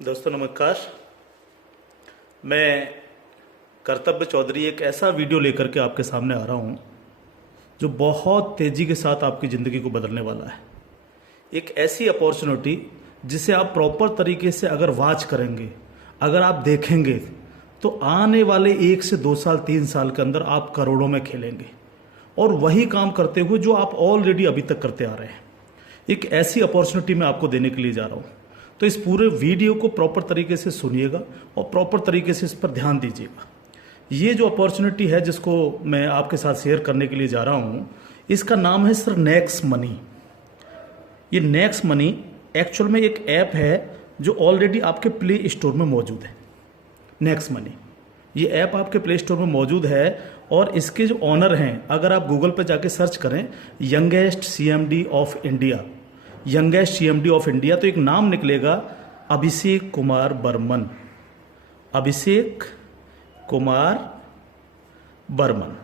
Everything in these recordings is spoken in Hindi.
दोस्तों नमस्कार। मैं कर्तव्य चौधरी एक ऐसा वीडियो लेकर के आपके सामने आ रहा हूँ जो बहुत तेज़ी के साथ आपकी ज़िंदगी को बदलने वाला है। एक ऐसी अपॉर्चुनिटी जिसे आप प्रॉपर तरीके से अगर वॉच करेंगे, अगर आप देखेंगे तो आने वाले 1 से 2 साल 3 साल के अंदर आप करोड़ों में खेलेंगे और वही काम करते हुए जो आप ऑलरेडी अभी तक करते आ रहे हैं। एक ऐसी अपॉर्चुनिटी मैं आपको देने के लिए जा रहा हूँ, तो इस पूरे वीडियो को प्रॉपर तरीके से सुनिएगा और प्रॉपर तरीके से इस पर ध्यान दीजिएगा। ये जो अपॉर्चुनिटी है जिसको मैं आपके साथ शेयर करने के लिए जा रहा हूँ, इसका नाम है सर नेक्स्ट मनी। ये नेक्स्ट मनी एक्चुअल में एक ऐप है जो ऑलरेडी आपके प्ले स्टोर में मौजूद है। नेक्स्ट मनी ये ऐप आपके प्ले स्टोर में मौजूद है और इसके जो ऑनर हैं, अगर आप गूगल पर जाके सर्च करें youngest CMD of India, youngest CMD of India, तो एक नाम निकलेगा अभिषेक कुमार बर्मन। अभिषेक कुमार बर्मन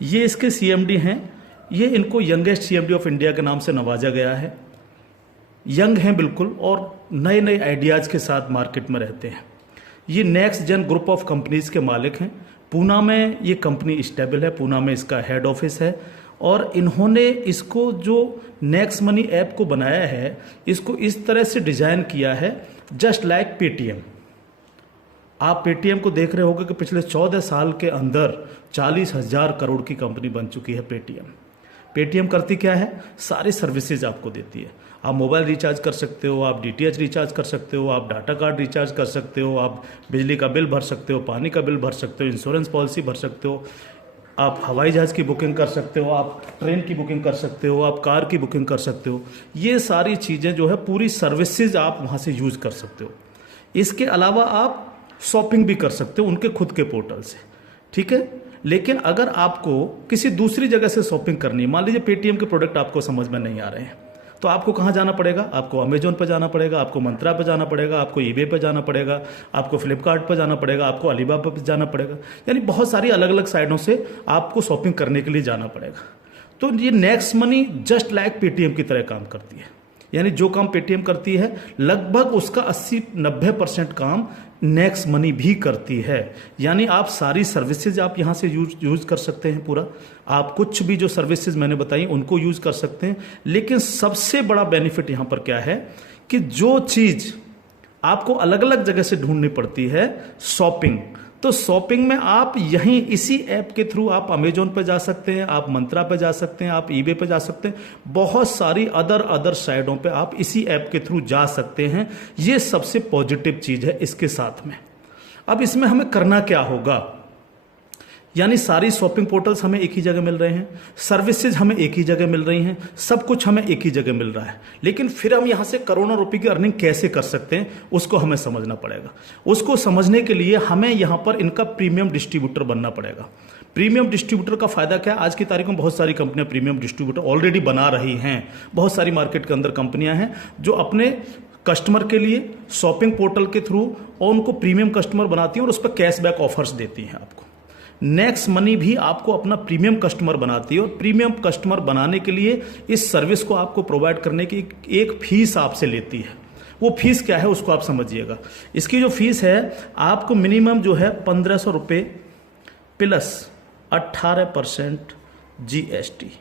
ये इसके सीएमडी हैं। ये इनको यंगेस्ट सीएमडी ऑफ इंडिया के नाम से नवाजा गया है। यंग हैं बिल्कुल और नए नए आइडियाज़ के साथ मार्केट में रहते हैं। ये next gen group of companies के मालिक हैं। पूना में ये कंपनी स्टेबल है, पूना में इसका हेड ऑफिस है और इन्होंने इसको जो नेक्स्ट मनी ऐप को बनाया है, इसको इस तरह से डिज़ाइन किया है जस्ट लाइक पेटीएम। आप पेटीएम को देख रहे होंगे कि पिछले 14 साल के अंदर 40,000 करोड़ की कंपनी बन चुकी है पेटीएम। पेटीएम करती क्या है? सारी सर्विसेज आपको देती है। आप मोबाइल रिचार्ज कर सकते हो, आप डीटीएच रिचार्ज कर सकते हो, आप डाटा कार्ड रिचार्ज कर सकते हो, आप बिजली का बिल भर सकते हो, पानी का बिल भर सकते हो, इंश्योरेंस पॉलिसी भर सकते हो, आप हवाई जहाज़ की बुकिंग कर सकते हो, आप ट्रेन की बुकिंग कर सकते हो, आप कार की बुकिंग कर सकते हो। ये सारी चीज़ें जो है पूरी सर्विसेज आप वहाँ से यूज़ कर सकते हो। इसके अलावा आप शॉपिंग भी कर सकते हो उनके खुद के पोर्टल से, ठीक है। लेकिन अगर आपको किसी दूसरी जगह से शॉपिंग करनी है, मान लीजिए पेटीएम के प्रोडक्ट आपको समझ में नहीं आ रहे हैं, तो आपको कहाँ जाना पड़ेगा? आपको अमेजोन पर जाना पड़ेगा, आपको मंत्रा पर जाना पड़ेगा, आपको ईबे पर जाना पड़ेगा, आपको फ्लिपकार्ट पर जाना पड़ेगा, आपको अलीबाबा पर जाना पड़ेगा। यानी बहुत सारी अलग अलग साइटों से आपको शॉपिंग करने के लिए जाना पड़ेगा। तो ये next money just like Paytm की तरह काम करती है। यानी जो काम पेटीएम करती है लगभग उसका 80-90% काम नेक्स्ट मनी भी करती है। यानी आप सारी सर्विसेज आप यहाँ से यूज कर सकते हैं पूरा। आप कुछ भी जो सर्विसेज मैंने बताई उनको यूज कर सकते हैं। लेकिन सबसे बड़ा बेनिफिट यहाँ पर क्या है कि जो चीज़ आपको अलग अलग जगह से ढूंढनी पड़ती है, शॉपिंग, तो शॉपिंग में आप यहीं इसी ऐप के थ्रू आप अमेजोन पे जा सकते हैं, आप मंत्रा पे जा सकते हैं, आप ईबे पे जा सकते हैं, बहुत सारी अदर साइटों पे आप इसी ऐप के थ्रू जा सकते हैं। ये सबसे पॉजिटिव चीज़ है इसके साथ में। अब इसमें हमें करना क्या होगा? यानी सारी शॉपिंग पोर्टल्स हमें एक ही जगह मिल रहे हैं, सर्विसेज हमें एक ही जगह मिल रही हैं, सब कुछ हमें एक ही जगह मिल रहा है। लेकिन फिर हम यहाँ से करोड़ों रुपए की अर्निंग कैसे कर सकते हैं उसको हमें समझना पड़ेगा। उसको समझने के लिए हमें यहाँ पर इनका प्रीमियम डिस्ट्रीब्यूटर बनना पड़ेगा। प्रीमियम डिस्ट्रीब्यूटर का फायदा क्या है? आज की तारीख में बहुत सारी कंपनियां प्रीमियम डिस्ट्रीब्यूटर ऑलरेडी बना रही हैं। बहुत सारी मार्केट के अंदर कंपनियां हैं जो अपने कस्टमर के लिए शॉपिंग पोर्टल के थ्रू और उनको प्रीमियम कस्टमर बनाती हैं और उस पर कैशबैक ऑफर्स देती हैं आपको। नेक्स्ट मनी भी आपको अपना प्रीमियम कस्टमर बनाती है और प्रीमियम कस्टमर बनाने के लिए इस सर्विस को आपको प्रोवाइड करने की एक फीस आपसे लेती है। वो फीस क्या है उसको आप समझिएगा। इसकी जो फीस है आपको मिनिमम जो है 1,500 रुपये प्लस 18% GST,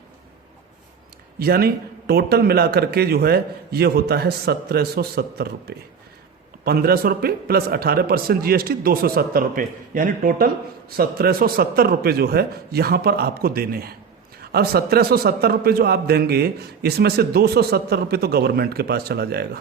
यानी टोटल मिलाकर के जो है ये होता है 1,770 रुपये। 1,500 रुपये प्लस 18% GST 270 रुपये, यानी टोटल 1,770 रुपये जो है यहाँ पर आपको देने हैं। अब 1,770 रुपये जो आप देंगे, इसमें से 270 रुपये तो गवर्नमेंट के पास चला जाएगा।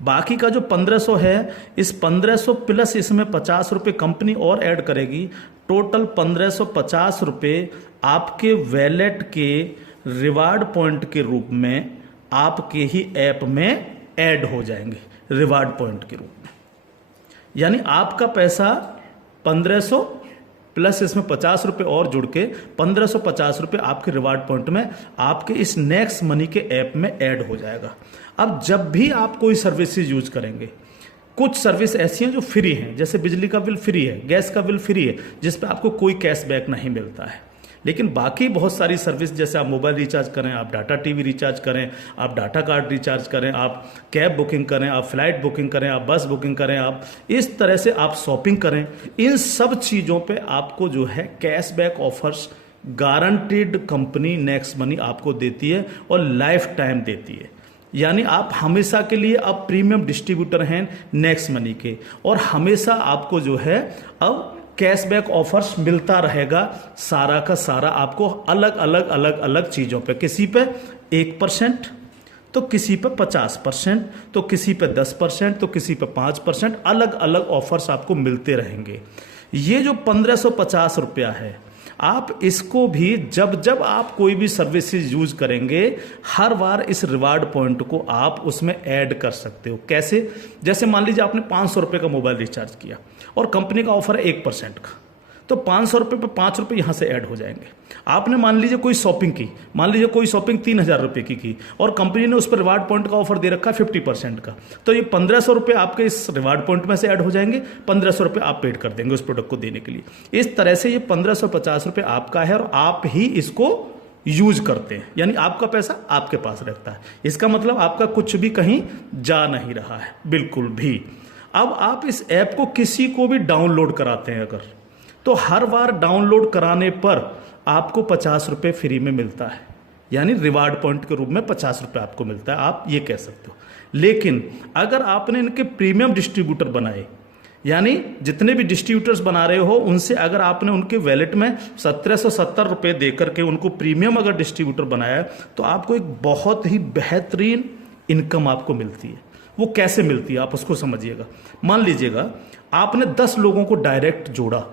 बाकी का जो 1,500 है, इस 1,500 प्लस इसमें 50 रुपये कंपनी और ऐड करेगी। टोटल 1,550 रुपये आपके वैलेट के रिवार्ड पॉइंट के रूप में आपके ही ऐप में ऐड हो जाएंगे, रिवार्ड पॉइंट के रूप में। यानी आपका पैसा 1,500 प्लस इसमें 50 रुपये और जुड़ के 1,550 रुपये आपके रिवार्ड पॉइंट में आपके इस नेक्स्ट मनी के ऐप में ऐड हो जाएगा। अब जब भी आप कोई सर्विसेज यूज करेंगे, कुछ सर्विस ऐसी हैं जो फ्री हैं, जैसे बिजली का बिल फ्री है, गैस का बिल फ्री है, जिस पे आपको कोई कैशबैक नहीं मिलता है। लेकिन बाकी बहुत सारी सर्विस, जैसे आप मोबाइल रिचार्ज करें, आप डाटा टीवी रिचार्ज करें, आप डाटा कार्ड रिचार्ज करें, आप कैब बुकिंग करें, आप फ्लाइट बुकिंग करें, आप बस बुकिंग करें, आप इस तरह से आप शॉपिंग करें, इन सब चीज़ों पे आपको जो है cashback offers guaranteed company next money आपको देती है और लाइफ टाइम देती है। यानी आप हमेशा के लिए अब प्रीमियम डिस्ट्रीब्यूटर हैं नेक्स्ट मनी के, और हमेशा आपको जो है अब कैशबैक ऑफर्स मिलता रहेगा, सारा का सारा आपको अलग अलग अलग अलग चीज़ों पे, किसी पे 1%, तो किसी पे 50%, तो किसी पे 10%, तो किसी पे 5%, अलग अलग ऑफर्स आपको मिलते रहेंगे। ये जो 1550 रुपया है, आप इसको भी जब जब आप कोई भी सर्विसेज यूज करेंगे, हर बार इस रिवार्ड पॉइंट को आप उसमें ऐड कर सकते हो। कैसे? जैसे मान लीजिए आपने 500 रुपये का मोबाइल रिचार्ज किया और कंपनी का ऑफर है 1% का, तो 500 रुपये पे 5 रुपये यहाँ से ऐड हो जाएंगे। आपने मान लीजिए कोई शॉपिंग की, मान लीजिए कोई शॉपिंग 3000 रुपये की और कंपनी ने उस पर रिवार्ड पॉइंट का ऑफर दे रखा है 50% का, तो ये 1500 रुपये आपके इस रिवार्ड पॉइंट में से ऐड हो जाएंगे, 1500 रुपये आप पेड कर देंगे उस प्रोडक्ट को देने के लिए। इस तरह से ये 1550 रुपये आपका है और आप ही इसको यूज करते हैं, यानी आपका पैसा आपके पास रहता है। इसका मतलब आपका कुछ भी कहीं जा नहीं रहा है, बिल्कुल भी। अब आप इस ऐप को किसी को भी डाउनलोड कराते हैं अगर, तो हर बार डाउनलोड कराने पर आपको 50 रुपये फ्री में मिलता है, यानी रिवार्ड पॉइंट के रूप में 50 रुपये आपको मिलता है, आप ये कह सकते हो। लेकिन अगर आपने इनके प्रीमियम डिस्ट्रीब्यूटर बनाए, यानी जितने भी डिस्ट्रीब्यूटर्स बना रहे हो उनसे अगर आपने उनके वैलेट में 1770 रुपये दे करके उनको प्रीमियम अगर डिस्ट्रीब्यूटर बनाया, तो आपको एक बहुत ही बेहतरीन इनकम आपको मिलती है। वो कैसे मिलती है आप उसको समझिएगा। मान लीजिएगा आपने 10 लोगों को डायरेक्ट जोड़ा,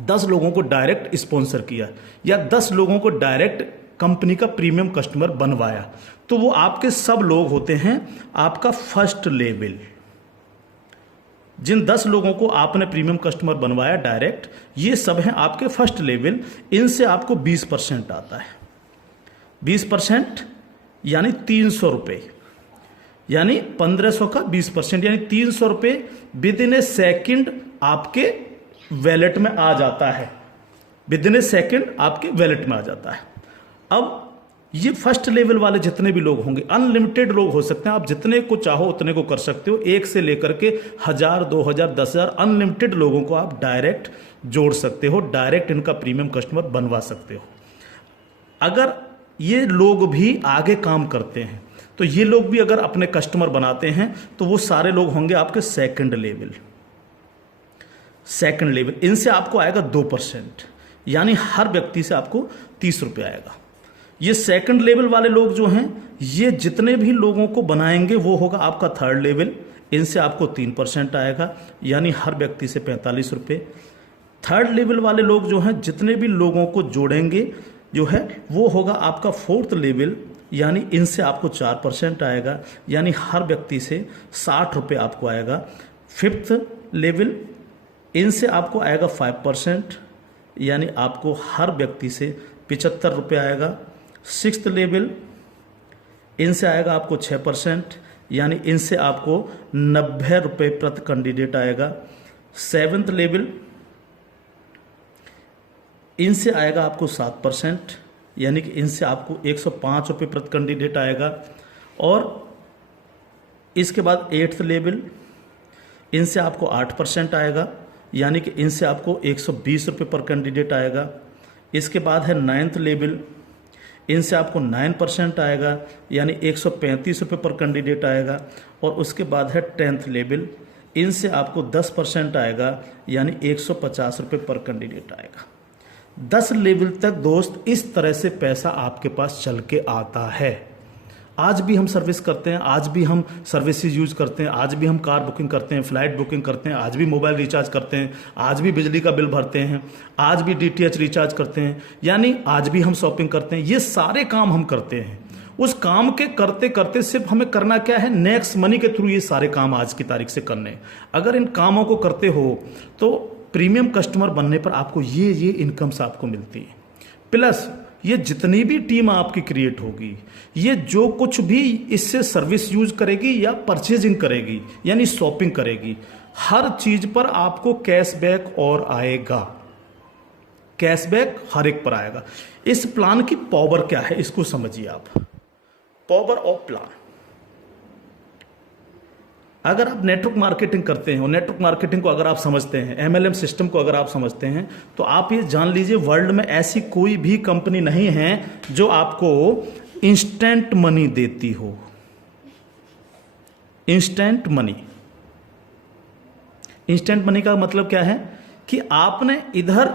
10 लोगों को डायरेक्ट स्पॉन्सर किया, या 10 लोगों को डायरेक्ट कंपनी का प्रीमियम कस्टमर बनवाया, तो वो आपके सब लोग होते हैं आपका फर्स्ट लेवल। जिन 10 लोगों को आपने प्रीमियम कस्टमर बनवाया डायरेक्ट, ये सब हैं आपके फर्स्ट लेवल। इनसे आपको 20% आता है। 20% यानी 300 रुपये, यानी 1500 का 20%, यानी 300 रुपये विद इन ए सेकेंड आपके वैलेट में आ जाता है। विद इन ए सेकेंड आपके वैलेट में आ जाता है। अब ये फर्स्ट लेवल वाले जितने भी लोग होंगे, अनलिमिटेड लोग हो सकते हैं, आप जितने को चाहो उतने को कर सकते हो, 1 से लेकर के 1000, 2000, 10,000 अनलिमिटेड लोगों को आप डायरेक्ट जोड़ सकते हो, डायरेक्ट इनका प्रीमियम कस्टमर बनवा सकते हो। अगर ये लोग भी आगे काम करते हैं, तो ये लोग भी अगर अपने कस्टमर बनाते हैं, तो वो सारे लोग होंगे आपके सेकंड लेवल। सेकंड लेवल, इनसे आपको आएगा 2%, यानी हर व्यक्ति से आपको 30 रुपये आएगा। ये सेकंड लेवल वाले लोग जो हैं, ये जितने भी लोगों को बनाएंगे वो होगा आपका थर्ड लेवल। इनसे आपको 3% आएगा, यानी हर व्यक्ति से 45 रुपये। थर्ड लेवल वाले लोग जो हैं, जितने भी लोगों को जोड़ेंगे जो है, वो होगा आपका फोर्थ लेवल, यानी इनसे आपको 4% आएगा, यानी हर व्यक्ति से 60 रुपये आपको आएगा। फिफ्थ लेवल, इनसे आपको आएगा 5%, यानी आपको हर व्यक्ति से 75 रुपये आएगा। सिक्स्थ लेवल, इनसे आएगा आपको 6%, यानी इनसे आपको 90 रुपये प्रति कैंडिडेट आएगा। सेवन्थ लेवल, इनसे आएगा आपको 7%, यानी कि इनसे आपको 105 रुपये प्रति कैंडिडेट आएगा। और इसके बाद 8th लेवल, इनसे आपको 8% आएगा, यानी कि इनसे आपको 120 रुपये पर कैंडिडेट आएगा। इसके बाद है 9th लेवल, इनसे आपको 9% आएगा, यानी 135 रुपये पर कैंडिडेट आएगा। और उसके बाद है 10th लेवल, इनसे आपको 10% आएगा, यानी 150 रुपये पर कैंडिडेट आएगा। 10 लेवल तक दोस्त इस तरह से पैसा आपके पास चल के आता है। आज भी हम सर्विस करते हैं, आज भी हम सर्विसेज यूज करते हैं, आज भी हम कार बुकिंग करते हैं, फ्लाइट बुकिंग करते हैं, आज भी मोबाइल रिचार्ज करते हैं, आज भी बिजली का बिल भरते हैं, आज भी DTH रिचार्ज करते हैं, यानी आज भी हम शॉपिंग करते हैं। ये सारे काम हम करते हैं। उस काम के करते करते सिर्फ हमें करना क्या है, नेक्स्ट मनी के थ्रू ये सारे काम आज की तारीख से करने हैं। अगर इन कामों को करते हो तो प्रीमियम कस्टमर बनने पर आपको ये इनकम्स आपको मिलती है। प्लस ये जितनी भी टीम आपकी क्रिएट होगी, ये जो कुछ भी इससे सर्विस यूज करेगी या परचेजिंग करेगी, यानी शॉपिंग करेगी, हर चीज पर आपको कैशबैक और आएगा। कैशबैक हर एक पर आएगा। इस प्लान की पावर क्या है इसको समझिए आप। पावर ऑफ प्लान, अगर आप नेटवर्क मार्केटिंग करते हैं और नेटवर्क मार्केटिंग को अगर आप समझते हैं, एमएलएम सिस्टम को अगर आप समझते हैं, तो आप ये जान लीजिए वर्ल्ड में ऐसी कोई भी कंपनी नहीं है जो आपको इंस्टेंट मनी देती हो। इंस्टेंट मनी, इंस्टेंट मनी का मतलब क्या है कि आपने इधर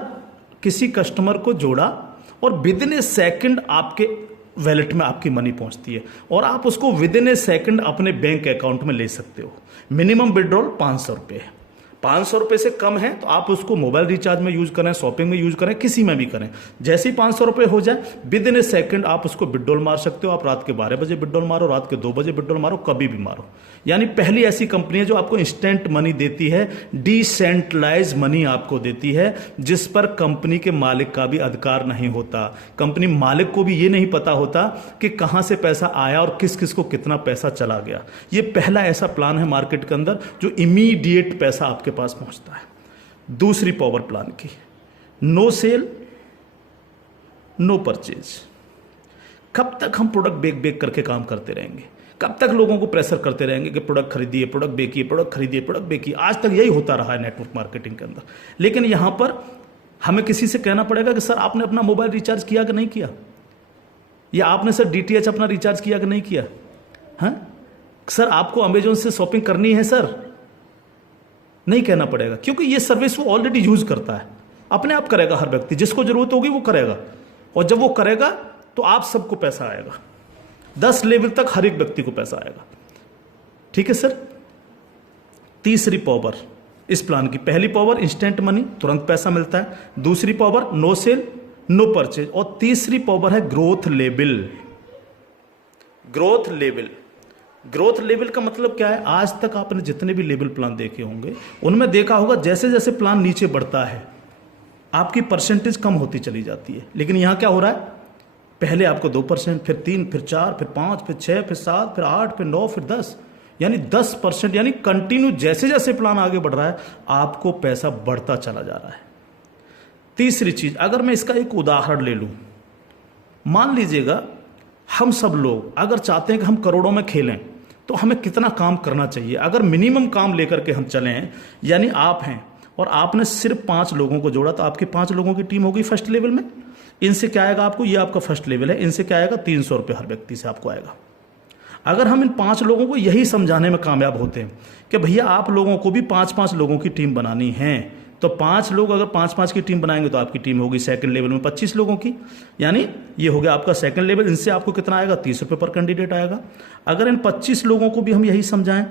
किसी कस्टमर को जोड़ा और विद इन ए सेकेंड आपके वैलेट में आपकी मनी पहुंचती है और आप उसको विद इन ए सेकेंड अपने बैंक अकाउंट में ले सकते हो। मिनिमम विड्रॉल 500 रुपये, 500 रुपये से कम है तो आप उसको मोबाइल रिचार्ज में यूज करें, शॉपिंग में यूज करें, किसी में भी करें। जैसे ही 500 रुपये हो जाए विद इन ए सेकेंड आप उसको विड्रॉल मार सकते हो। आप रात के 12 बजे विड्रॉल मारो, रात के 2 बजे विड्रॉल मारो, कभी भी मारो। यानी पहली ऐसी कंपनी है जो आपको इंस्टेंट मनी देती है, डिसेंट्रलाइज मनी आपको देती है, जिस पर कंपनी के मालिक का भी अधिकार नहीं होता। कंपनी मालिक को भी ये नहीं पता होता कि कहां से पैसा आया और किस किस को कितना पैसा चला गया। ये पहला ऐसा प्लान है मार्केट के अंदर जो इमीडिएट पैसा आपके पास पहुंचता है। दूसरी पावर प्लान की, नो सेल नो परचेज। कब तक हम प्रोडक्ट बेक बेक करके काम करते रहेंगे? कब तक लोगों को प्रेशर करते रहेंगे कि प्रोडक्ट खरीदिए, प्रोडक्ट बेचिए, प्रोडक्ट खरीदिए, प्रोडक्ट बेचिए? आज तक यही होता रहा है नेटवर्क मार्केटिंग के अंदर। लेकिन यहां पर हमें किसी से कहना पड़ेगा कि सर आपने अपना मोबाइल रिचार्ज किया कि नहीं किया, या आपने सर डीटीएच अपना रिचार्ज किया कि नहीं किया, हाँ सर आपको अमेजोन से शॉपिंग करनी है सर, नहीं कहना पड़ेगा, क्योंकि ये सर्विस वो ऑलरेडी यूज करता है। अपने आप करेगा, हर व्यक्ति जिसको जरूरत होगी वो करेगा, और जब वो करेगा तो आप सबको पैसा आएगा। 10 लेवल तक हर एक व्यक्ति को पैसा आएगा। ठीक है सर। तीसरी पावर इस प्लान की, पहली पावर इंस्टेंट मनी, तुरंत पैसा मिलता है। दूसरी power no sale no purchase, और तीसरी पावर है growth level. Growth level, growth level का मतलब क्या है? आज तक आपने जितने भी लेवल प्लान देखे होंगे उनमें देखा होगा जैसे जैसे प्लान नीचे बढ़ता है आपकी परसेंटेज कम होती चली जाती है। लेकिन यहां क्या हो रहा है? पहले आपको 2%, फिर 3, फिर 4, फिर 5, फिर 6, फिर 7, फिर 8, फिर 9, फिर 10, यानी 10%, यानी कंटिन्यू जैसे जैसे प्लान आगे बढ़ रहा है आपको पैसा बढ़ता चला जा रहा है। तीसरी चीज, अगर मैं इसका एक उदाहरण ले लूं, मान लीजिएगा हम सब लोग अगर चाहते हैं कि हम करोड़ों में खेलें तो हमें कितना काम करना चाहिए? अगर मिनिमम काम लेकर के हम चलें, यानी आप हैं और आपने सिर्फ 5 लोगों को जोड़ा तो आपकी 5 लोगों की टीम होगी फर्स्ट लेवल में। इनसे क्या आएगा आपको? ये आपका फर्स्ट लेवल है, इनसे क्या आएगा? 300 रुपये हर व्यक्ति से आपको आएगा। अगर हम इन 5 लोगों को यही समझाने में कामयाब होते हैं कि भैया आप लोगों को भी 5-5 लोगों की टीम बनानी है, तो 5 लोग अगर 5-5 की टीम बनाएंगे तो आपकी टीम होगी सेकंड लेवल में 25 लोगों की, यानी ये हो गया आपका सेकंड लेवल। इनसे आपको कितना आएगा? 30 रुपये पर कैंडिडेट आएगा। अगर इन 25 लोगों को भी हम यही समझाएं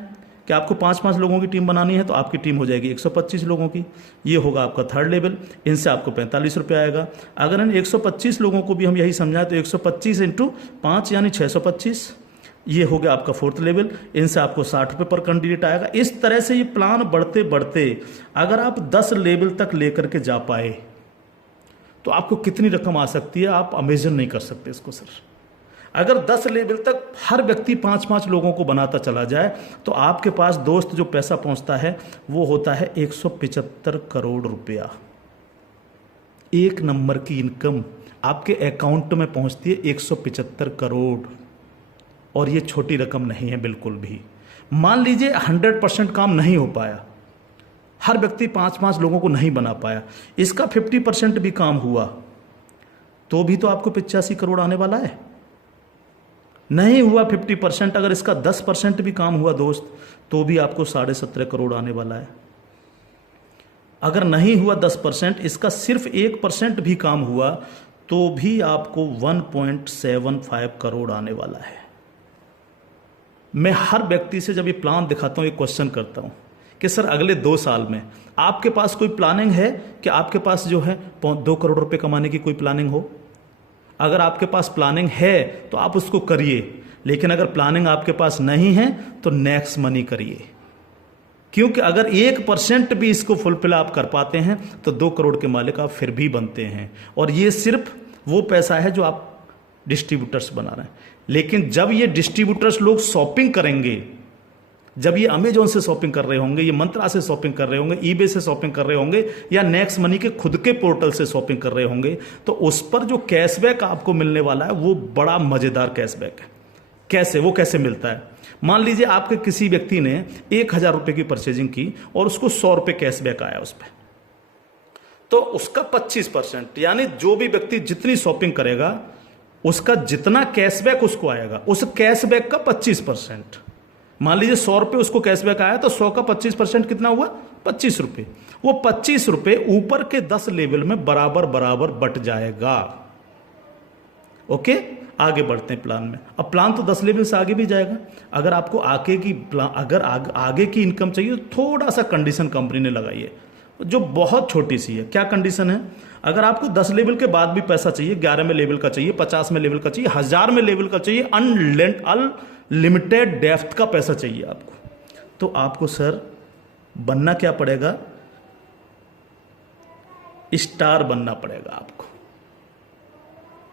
कि आपको 5-5 लोगों की टीम बनानी है तो आपकी टीम हो जाएगी 125 लोगों की, ये होगा आपका थर्ड लेवल। इनसे आपको 45 रुपये आएगा। अगर इन 125 लोगों को भी हम यही समझाएं तो 125 × 5 यानी 625, ये हो गया आपका फोर्थ लेवल। इनसे आपको 60 रुपये पर कैंडिडेट आएगा। इस तरह से ये प्लान बढ़ते बढ़ते अगर आप 10 लेवल तक लेकर के जा पाए तो आपको कितनी रकम आ सकती है आप इमेजिन नहीं कर सकते इसको सर। अगर 10 लेवल तक हर व्यक्ति 5-5 लोगों को बनाता चला जाए तो आपके पास दोस्त जो पैसा पहुंचता है वो होता है 175 करोड़ रुपया। एक नंबर की इनकम आपके अकाउंट में पहुंचती है 175 करोड़, और ये छोटी रकम नहीं है बिल्कुल भी। मान लीजिए 100% काम नहीं हो पाया, हर व्यक्ति 5-5 लोगों को नहीं बना पाया, इसका 50% भी काम हुआ तो भी तो आपको 85 करोड़ आने वाला है। नहीं हुआ 50%, अगर इसका 10% भी काम हुआ दोस्त तो भी आपको 17.5 करोड़ आने वाला है। अगर नहीं हुआ 10%, इसका सिर्फ 1% भी काम हुआ तो भी आपको 1.75 करोड़ आने वाला है। मैं हर व्यक्ति से जब ये प्लान दिखाता हूँ ये क्वेश्चन करता हूँ कि सर अगले 2 साल में आपके पास कोई प्लानिंग है कि आपके पास जो है 2 करोड़ रुपए कमाने की कोई प्लानिंग हो? अगर आपके पास प्लानिंग है तो आप उसको करिए, लेकिन अगर प्लानिंग आपके पास नहीं है तो नेक्स्ट मनी करिए, क्योंकि अगर 1% भी इसको फुलफिल आप कर पाते हैं तो 2 करोड़ के मालिक आप फिर भी बनते हैं। और ये सिर्फ वो पैसा है जो आप डिस्ट्रीब्यूटर्स बना रहे हैं। लेकिन जब ये डिस्ट्रीब्यूटर्स लोग शॉपिंग करेंगे जब ये अमेजोन से शॉपिंग कर रहे होंगे, ये मंत्रा से शॉपिंग कर रहे होंगे, ईबे से शॉपिंग कर रहे होंगे, या नेक्स्ट मनी के खुद के पोर्टल से शॉपिंग कर रहे होंगे, तो उस पर जो कैशबैक आपको मिलने वाला है वो बड़ा मजेदार कैशबैक है। कैसे, वो कैसे मिलता है? मान लीजिए आपके किसी व्यक्ति ने 1,000 रुपए की परचेजिंग की और उसको 100 रुपए कैशबैक आया उस पर, तो उसका 25%, यानी जो भी व्यक्ति जितनी शॉपिंग करेगा उसका जितना कैशबैक उसको आएगा, उस कैशबैक का 25%। मान लीजिए 100 रुपए उसको कैशबैक आया, तो 100 का 25% कितना हुआ? 25 रुपए। वो 25 रुपए ऊपर के 10 लेवल में बराबर बराबर बट जाएगा। ओके, आगे बढ़ते हैं प्लान में। अब प्लान तो 10 लेवल से आगे भी जाएगा। अगर आपको आगे की इनकम चाहिए तो थोड़ा सा कंडीशन कंपनी ने लगाई है, जो बहुत छोटी सी है। क्या कंडीशन है? अगर आपको 10 लेवल के बाद भी पैसा चाहिए, 11 में लेवल का चाहिए, 50 में लेवल का चाहिए, 1000 में लेवल का चाहिए, अनलिमिटेड डेप्थ का पैसा चाहिए आपको, तो आपको सर बनना क्या पड़ेगा? स्टार बनना पड़ेगा आपको।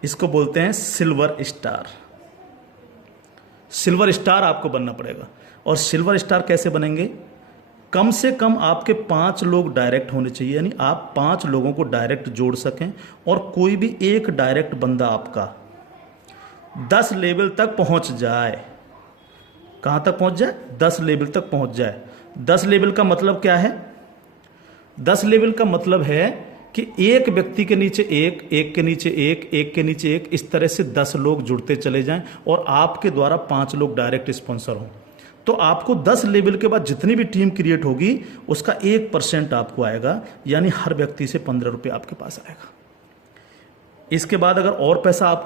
इसको बोलते हैं सिल्वर स्टार। सिल्वर स्टार आपको बनना पड़ेगा। और सिल्वर स्टार कैसे बनेंगे? कम से कम आपके 5 लोग डायरेक्ट होने चाहिए, यानी आप 5 लोगों को डायरेक्ट जोड़ सकें, और कोई भी एक डायरेक्ट बंदा आपका 10 लेवल तक पहुंच जाए। कहां तक पहुंच जाए? 10 लेवल तक पहुंच जाए। 10 लेवल का मतलब क्या है? 10 लेवल का मतलब है कि एक व्यक्ति के नीचे एक, एक के नीचे एक, एक के नीचे एक, इस तरह से 10 लोग जुड़ते चले जाएं और आपके द्वारा 5 लोग डायरेक्ट स्पॉन्सर हों। तो आपको 10 लेवल के बाद जितनी भी टीम क्रिएट होगी उसका 1% आपको आएगा, यानी हर व्यक्ति से 15 रुपये आपके पास आएगा। इसके बाद अगर और पैसा आपको